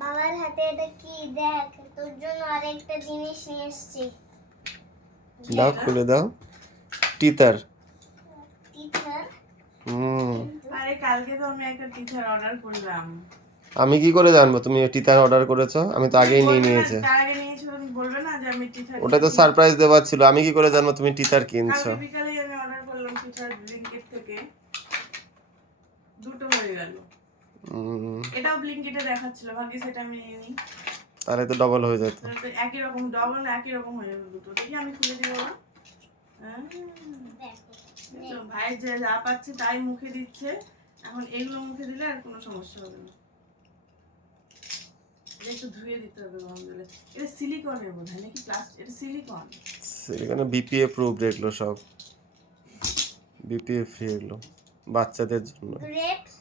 বাবার হাতে এটা কি দেখ, তোর জন্য আরেকটা জিনিস নিয়ে এসেছি। দাও, খুলে দাও। টিথার। টিচার। আরে কালকে তো আমি একটা টিচার অর্ডার করলাম। আমি কি করে জানবো তুমি টিথার অর্ডার করেছো? আমি তো আগেই নিয়ে নিয়েছি। তার আগে নিয়েছো, তুমি বলবে না যে আমি টিচার। ওটা তো সারপ্রাইজ দেওয়ার ছিল। আমি কি করে জানবো তুমি টিথার কিনছো? কালকে বিকালে আমি অর্ডার করলাম টিচার ব্লিঙ্কিট থেকে, দুটো হয়ে গেল। এটাও ব্লিঙ্কিটে দেখাচ্ছিল, ভাগ্যিস সেটা আমি নিইনি। তাহলে তো ডবল হয়ে যেত। তাহলে তো একই রকম, ডবল না একই রকম হয়ে যাবে দুটো। দেখি আমি খুলে দিব না। দেখো ভাই যে যা পাচ্ছে তাই মুখে দিচ্ছে। এখন এগুলো মুখে দিলে আর কোনো সমস্যা হবে না। এটা একটু ধুয়ে দিতে হবে গরম জলে। এটা সিলিকনের বোধ হয় নাকি প্লাস্টিক? এটা সিলিকন। সেখানে বিপিএ প্রুফ এগুলো সব। বিপিএ ফ্রি এগুলো বাচ্চাদের জন্য। গ্রেপস